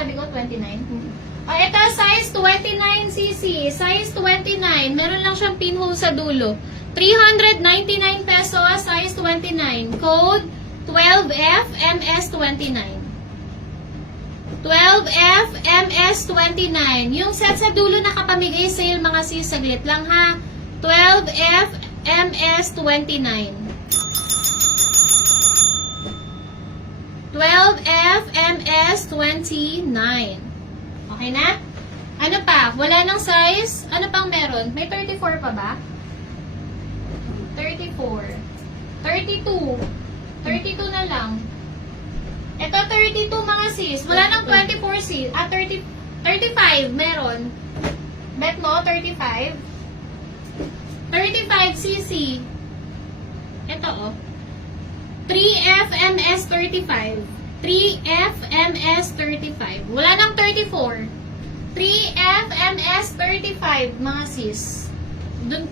sabi ko? 29? Ito, size 29cc. Size 29. Meron lang siyang pinhole sa dulo. 399 pesos, size 29. Code 12F MS29. 12F MS29. Yung set sa dulo nakapamigay sale mga sis, saglit lang ha. 12F MS29. 12F MS29. Okay na? Ano pa? Wala nang size? Ano pang meron? May 34 pa ba? 34. 32. 32 na lang. Ito 32 mga sis. Wala nang 24 sis. 35 meron. Bet mo? 35. 35cc. Ito oh. 3FMS35. 3FMS35. Wala nang 34. 3FMS35 mga sis. Dun,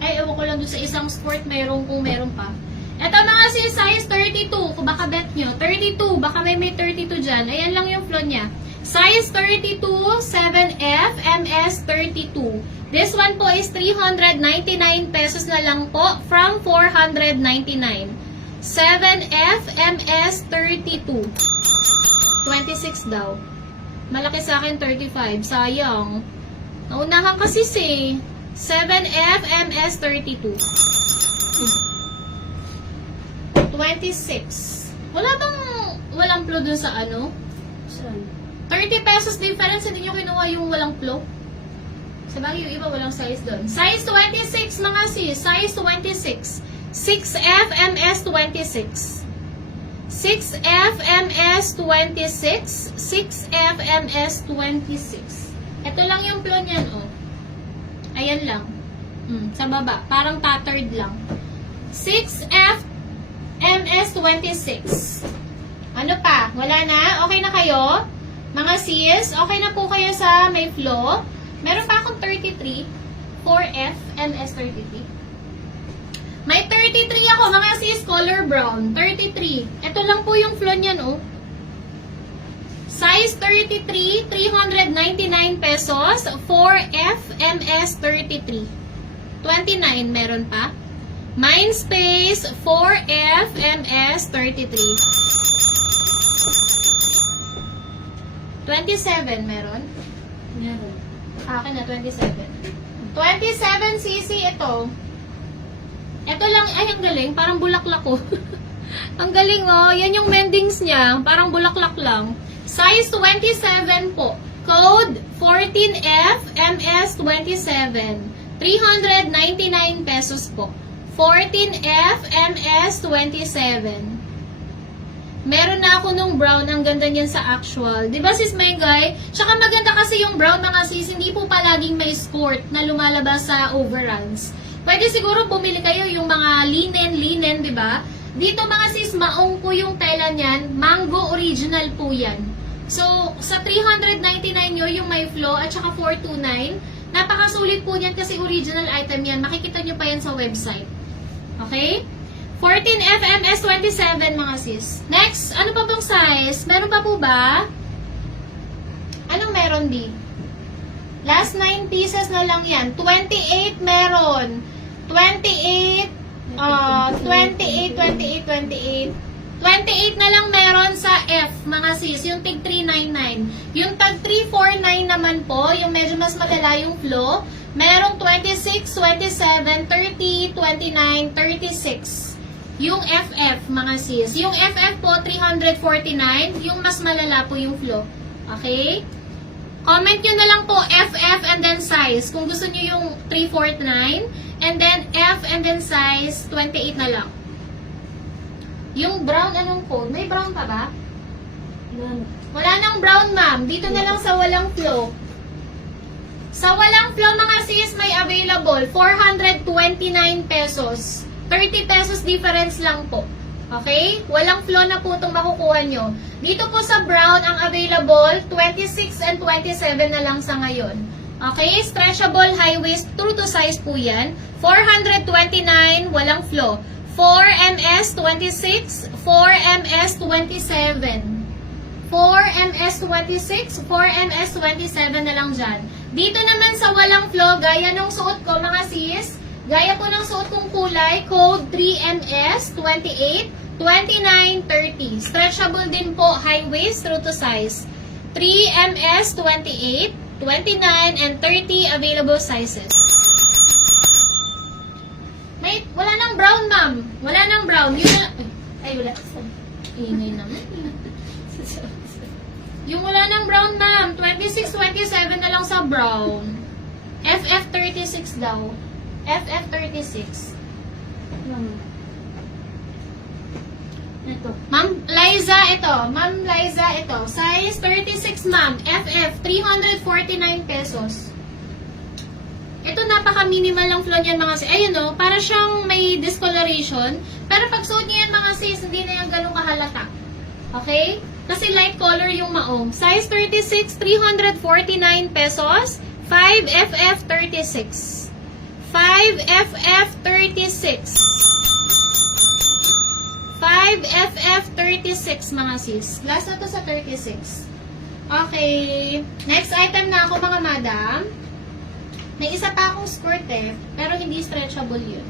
ay, ewan ko lang doon sa isang sport meron kung meron pa. Ito mga sis, size 32. Kung baka bet nyo. 32. Baka may 32 dyan. Ayan lang yung flow niya. Size 32, 7F, MS32. This one po is 399 pesos na lang po from 499. 7F, MS32. 26 daw. Malaki sa akin 35. Sayang. Naunahan kasi si 7F, MS32. 26. Walang flow dun sa ano? Saan? 30 pesos difference, hindi nyo kinuha yung walang flow. Sabagay yung iba walang size doon. Size 26 mga sis. Size 26. 6F MS26. 6F MS26. 6F MS26. Ito lang yung flow niyan, oh. Ayan lang. Sa baba. Parang tattered lang. 6F MS26. Ano pa? Wala na? Okay na kayo? Mga sis, okay na po kayo sa may flow? Meron pa akong 33. 4F MS33. May 33 ako, mga sis, color brown. 33. Ito lang po yung flow niyan, oh. Size 33, 399 pesos. 4F MS33. 29 meron pa. Mindspace 4F MS33. 27 meron? Meron. Akin na 27. 27cc ito. Ito lang, ay ang galing, parang bulaklak ko. Ang galing oh, yan yung mendings niya, parang bulaklak lang. Size 27 po. Code 14F MS27. 399 pesos po. 14F MS27. Meron na ako nung brown, ang ganda niyan sa actual. Diba sis Mengay? Tsaka maganda kasi yung brown mga sis, hindi po palaging may skirt na lumalabas sa overalls. Pwede siguro bumili kayo yung mga linen, diba? Dito mga sis, maong po yung tela niyan, mango original po yan. So, sa 399 nyo yung may flow at saka 429, napakasulit po niyan kasi original item yan. Makikita nyo pa yan sa website. Okay? 14F MS27 mga sis. Next, ano pa bang size? Meron pa po ba? Anong meron di? Last 9 pieces na lang yan. 28 meron. 28, 28 na lang meron sa F, mga sis. Yung tig 399. Yung tag 349 naman po, yung medyo mas malala yung flow. Merong 26, 27, 30, 29, 36. Yung FF, mga sis. Yung FF po, 349. Yung mas malala po yung flow. Okay? Comment nyo na lang po FF and then size. Kung gusto nyo yung 349. And then F and then size, 28 na lang. Yung brown, anong code? May brown pa ba? Wala nang brown, ma'am. Dito na lang sa walang flow. Sa walang flow, mga sis, may available. 429 pesos. 30 pesos difference lang po. Okay? Walang flow na po itong makukuha nyo. Dito po sa brown, ang available, 26 and 27 na lang sa ngayon. Okay? Stretchable high waist, true to size po yan. 429, walang flow. 4MS26, 4MS27. 4MS26, 4MS27 na lang dyan. Dito naman sa walang flow, gaya ng suot ko mga sis, gaya po ng suot kong kulay, code 3MS28, 29, 30. Stretchable din po, high waist, true to size. 3MS28, 29, and 30 available sizes. Wala nang brown, ma'am. Wala nang brown. Yun na, ay, wala. Ingay naman. Yung wala nang brown, ma'am. 26, 27 na lang sa brown. FF36 daw. FF36. Ito. Ma'am Liza, ito. Ma'am Liza, ito. Size 36, ma'am. FF, 349 pesos. Ito, napaka-minimal lang flow niyan, mga sis. Ayun, no? Para siyang may discoloration. Pero pag suot niyo yan, mga sis, hindi na yan ganun kahalata. Okay? Kasi light color yung maong. Size 36, 349 pesos. 5FF36. 5FF36. 5FF36, mga sis. Last na to sa 36. Okay. Next item na ako, mga madam. May isa pa akong skirt pero hindi stretchable yun.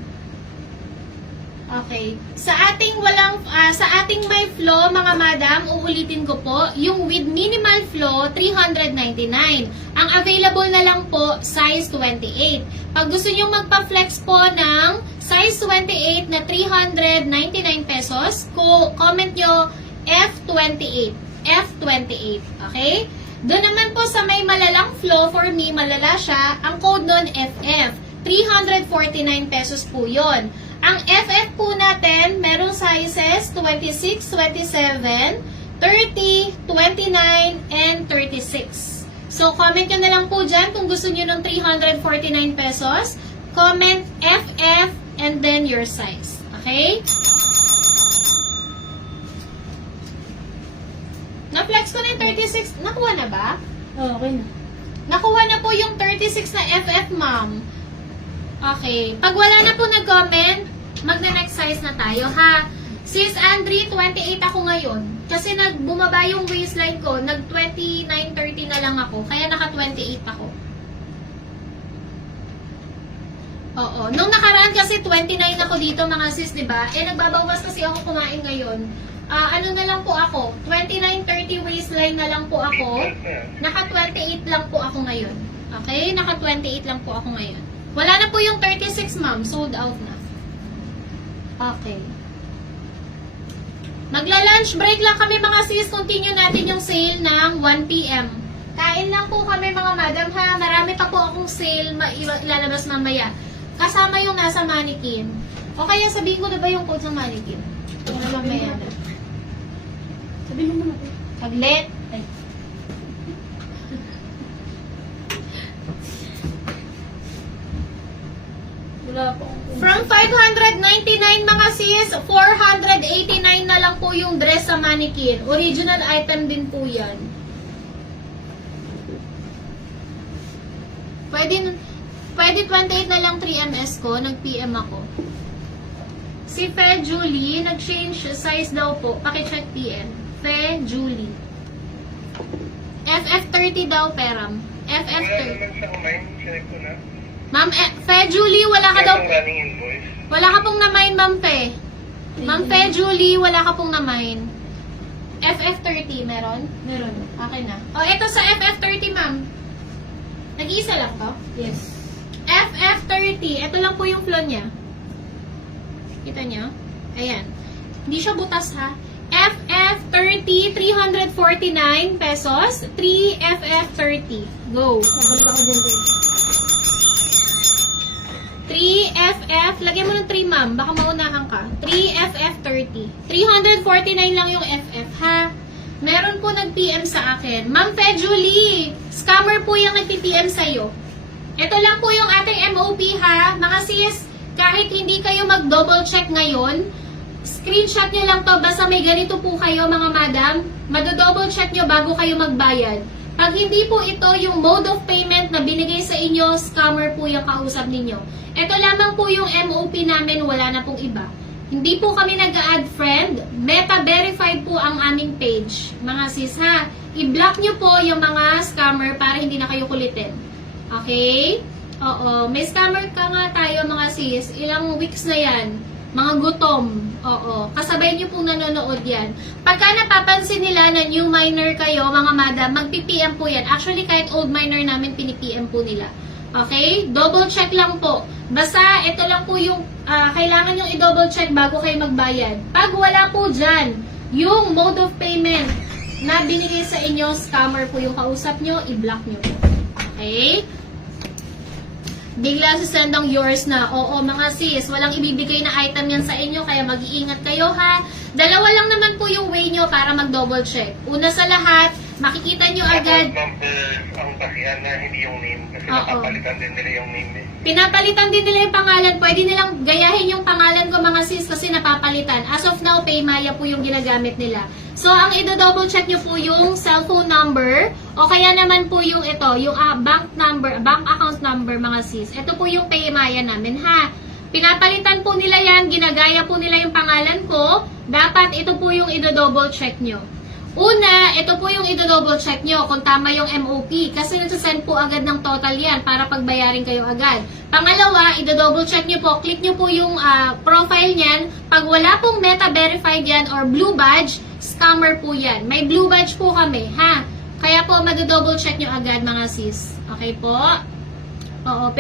Okay. Sa ating may flow, mga madam, uulitin ko po, yung with minimal flow, 399. Ang available na lang po, size 28. Pag gusto nyo magpa-flex po ng size 28 na 399 pesos, comment nyo F28. F28. Okay? Doon naman po sa may malalang flow, for me, malala siya, ang code nun FF. 349 pesos po yon. Ang FF po natin, merong sizes 26, 27, 30, 29, and 36. So, comment nyo na lang po dyan kung gusto nyo ng 349 pesos. Comment FF and then your size. Okay? Na-flex ko na yung 36. Nakuha na ba? Oh, okay na. Nakuha na po yung 36 na FF, ma'am. Okay. Pag wala na po nag-comment, magna-next size na tayo, ha? Sis Andri, 28 ako ngayon. Kasi bumaba yung waistline ko. Nag-29, 30 na lang ako. Kaya naka-28 ako. Oo. Nung nakaraan kasi 29 ako dito, mga sis, diba? Nagbabawas kasi ako kumain ngayon. Ano na lang po ako, 29-30 waistline na lang po ako. Naka-28 lang po ako ngayon. Okay? Naka-28 lang po ako ngayon. Wala na po yung 36, ma'am. Sold out na. Okay. Magla-lunch break lang kami, mga sis. Continue natin yung sale ng 1 p.m. Kain lang po kami, mga madam, ha? Marami pa po akong sale ilalabas mamaya. Kasama yung nasa mannequin. O kaya sabihin ko na ba yung code sa mannequin? Wala mamaya na. Sabihin mo naman. Saglit. Ay. Wala pa akong... From 599, mga sis, 489 na lang po yung dress sa mannequin. Original item din po yan. Pwede 28 na lang 3MS ko. Nag-PM ako. Si Fe Julie, nag-change size daw po. Pakicheck PM. Fe Julie. FF30 daw, peram. FF30. Wala naman sa online, check ko na. Ma'am, Fe Julie, wala ka daw... Ang running invoice. Wala ka pong na-mine, Ma'am Fe. Ma'am Fe Julie, wala ka pong na-mine. FF30, meron? Meron. Okay na. O, ito sa FF30, ma'am. Nag-iisa lang to? Yes. FF30. Ito lang po yung flow niya. Kita niyo? Ayan. Hindi siya butas, ha? FF30, 349 pesos. 3FF30. Go. Nabalik ako dyan, babe. 3FF. Lagyan mo ng 3, ma'am. Baka maunahan ka. 3FF30. 349 lang yung FF, ha? Meron po nag-PM sa akin. Ma'am Fe Julie, scammer po yung nag-PM sa'yo. Ito lang po yung ating MOP, ha? Mga sis, kahit hindi kayo mag-double check ngayon, screenshot nyo lang to. Basta may ganito po kayo, mga madam. Mado-double check nyo bago kayo magbayad. Pag hindi po ito yung mode of payment na binigay sa inyo, scammer po yung kausap ninyo. Ito lamang po yung MOP namin, wala na pong iba. Hindi po kami nag-add friend. Meta verified po ang aming page. Mga sis ha. I-block nyo po yung mga scammer para hindi na kayo kulitin. Okay? Oo. May scammer ka nga tayo mga sis. Ilang weeks na yan. Mga gutom. Oo. Kasabay nyo pong nanonood yan. Pagka napapansin nila na new miner kayo, mga madam, mag-PPM po yan. Actually, kahit old miner namin, pinipm po nila. Okay? Double check lang po. Basta, ito lang po yung kailangan yung i-double check bago kayo magbayad. Pag wala po dyan, yung mode of payment na binigay sa inyo, scammer po yung kausap nyo, i-block nyo po. Okay? Bigla sisend ang yours na, oo mga sis, walang ibibigay na item yan sa inyo, kaya mag-iingat kayo ha. Dalawa lang naman po yung way nyo para mag-double check. Una sa lahat, makikita nyo agad. Number ang kasihan na hindi yung name. Kasi Oo. napapalitan din nila yung name eh. Pinapalitan din nila yung pangalan. Pwede nilang gayahin yung pangalan ko mga sis kasi napapalitan. As of now, Paymaya po yung ginagamit nila. So, ang i-double check nyo po yung cellphone number o kaya naman po yung ito, yung bank number, bank account number mga sis. Ito po yung Paymaya namin ha. Pinapalitan po nila yan, ginagaya po nila yung pangalan ko. Dapat ito po yung i-double check nyo. Una, ito po yung i-double check nyo kung tama yung MOP kasi nagsasend po agad ng total yan para pagbayarin kayo agad. Pangalawa, i-double check nyo po, click nyo po yung profile nyan. Pag wala pong meta verified yan or blue badge, scammer po yan. May blue badge po kami, ha? Kaya po, mag-double check nyo agad mga sis. Okay po? Oo,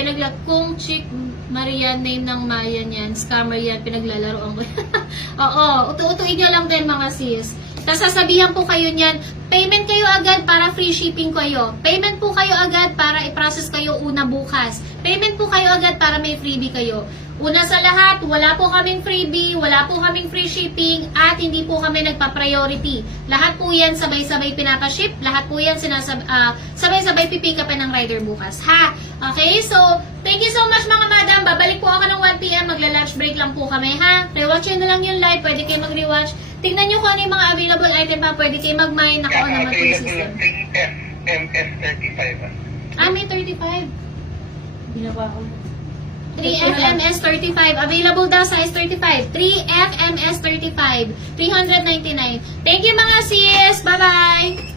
kung Chick Maria name ng Mayan yan, scammer yan, pinaglalaroan ko. Oo, utu-utuin nyo lang din mga sis. Tapos sasabihan po kayo niyan, payment kayo agad para free shipping kayo. Payment po kayo agad para i-process kayo una bukas. Payment po kayo agad para may freebie kayo. Una sa lahat, wala po kaming freebie, wala po kaming free shipping, at hindi po kami nagpa-priority. Lahat po yan sabay-sabay pinapaship, lahat po yan sabay-sabay pipikapin ng rider bukas. Ha? Okay, so, thank you so much mga madam. Babalik po ako ng 1 PM, magla-lunch break lang po kami, ha? Rewatch nyo na lang yung live, pwede kayo mag-rewatch. Tingnan nyo kung ano yung mga available item pa, pwede kayo mag-mine, nakuha naman po yung system. FMS35 May 35. Ginawa ko. 3FMS35. Available daw size 35. 3FMS35. 399. Thank you mga sis. Bye-bye.